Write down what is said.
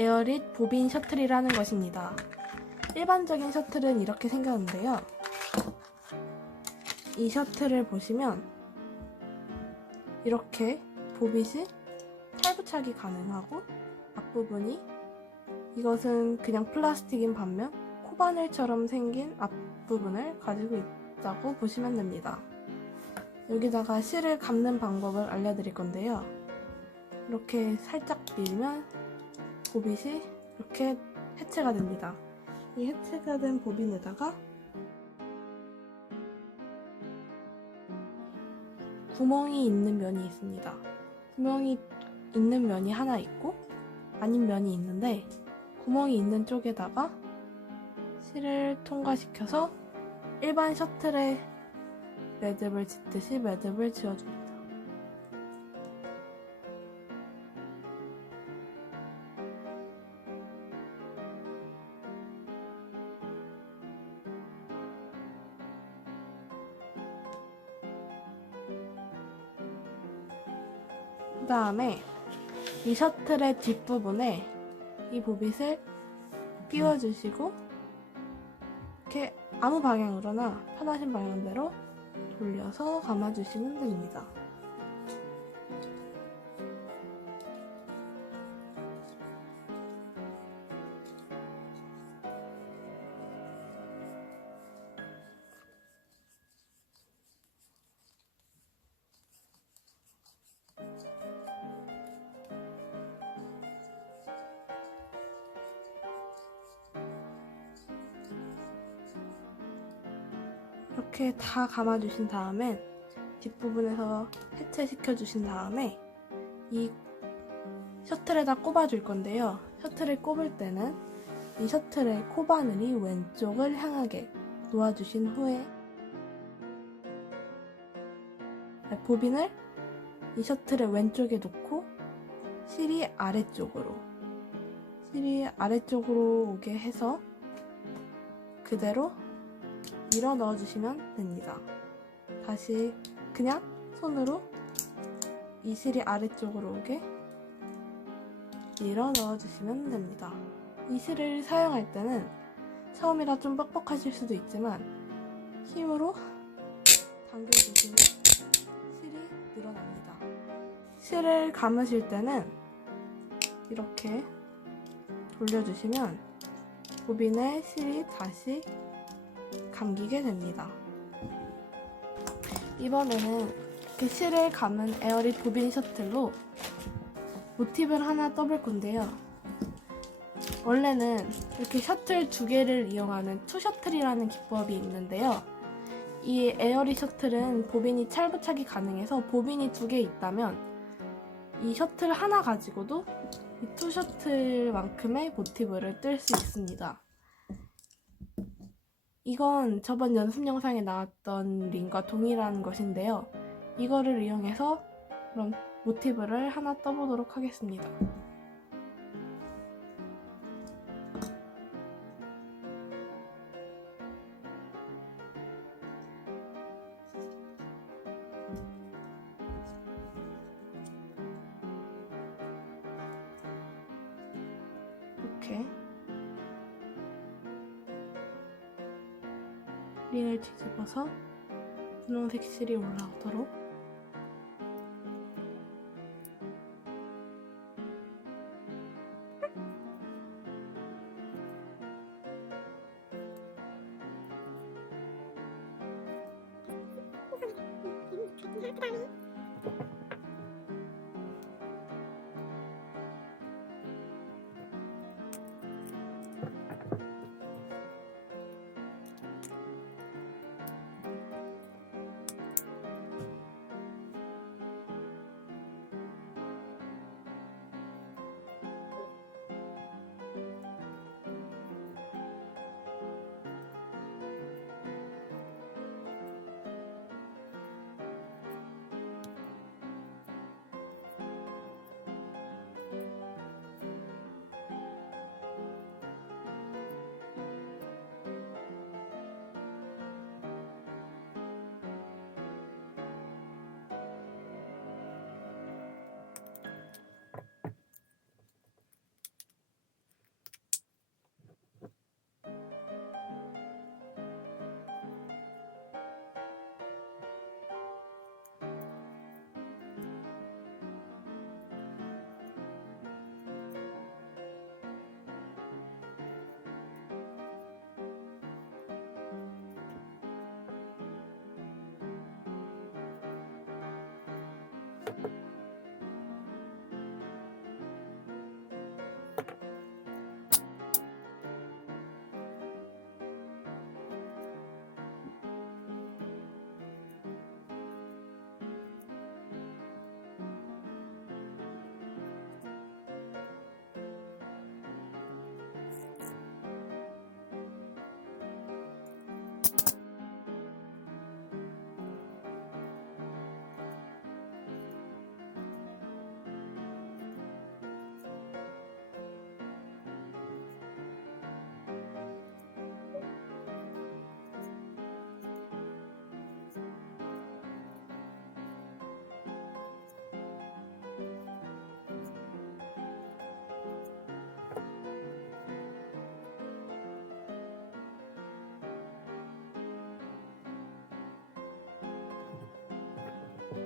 에어릿 보빈 셔틀이라는 것입니다. 일반적인 셔틀은 이렇게 생겼는데요. 이 셔틀을 보시면 이렇게 보빗이 탈부착이 가능하고 앞부분이 이것은 그냥 플라스틱인 반면 코바늘처럼 생긴 앞부분을 가지고 있다고 보시면 됩니다. 여기다가 실을 감는 방법을 알려드릴 건데요. 이렇게 살짝 밀면 보빗이 이렇게 해체가 됩니다. 이 해체가 된 보빈에다가 구멍이 있는 면이 있습니다. 구멍이 있는 면이 하나 있고 아닌 면이 있는데 구멍이 있는 쪽에다가 실을 통과시켜서 일반 셔틀에 매듭을 짓듯이 매듭을 지어줍니다. 다음에 이 셔틀의 뒷부분에 이 보빗을 끼워주시고 이렇게 아무 방향으로나 편하신 방향대로 돌려서 감아주시면 됩니다. 이렇게 다 감아주신 다음엔 뒷부분에서 해체시켜 주신 다음에 이 셔틀에다 꼽아줄 건데요. 셔틀을 꼽을 때는 이 셔틀의 코바늘이 왼쪽을 향하게 놓아주신 후에 네, 보빈을 이 셔틀의 왼쪽에 놓고 실이 아래쪽으로 실이 아래쪽으로 오게 해서 그대로 밀어 넣어주시면 됩니다. 다시 그냥 손으로 이 실이 아래쪽으로 오게 밀어 넣어주시면 됩니다. 이 실을 사용할 때는 처음이라 좀 뻑뻑하실 수도 있지만 힘으로 당겨주시면 실이 늘어납니다. 실을 감으실 때는 이렇게 돌려주시면 보빈의 실이 다시 감기게 됩니다. 이번에는 실을 감은 에어릿 보빈 셔틀로 모티브를 하나 떠볼 건데요. 원래는 이렇게 셔틀 두 개를 이용하는 투 셔틀이라는 기법이 있는데요. 이 에어릿 셔틀은 보빈이 찰부착이 가능해서 보빈이 두 개 있다면 이 셔틀 하나 가지고도 이 투 셔틀만큼의 모티브를 뜰 수 있습니다. 이건 저번 연습 영상에 나왔던 링과 동일한 것인데요. 이거를 이용해서 그럼 모티브를 하나 떠보도록 하겠습니다. 이렇게 링을 뒤집어서 분홍색 실이 올라오도록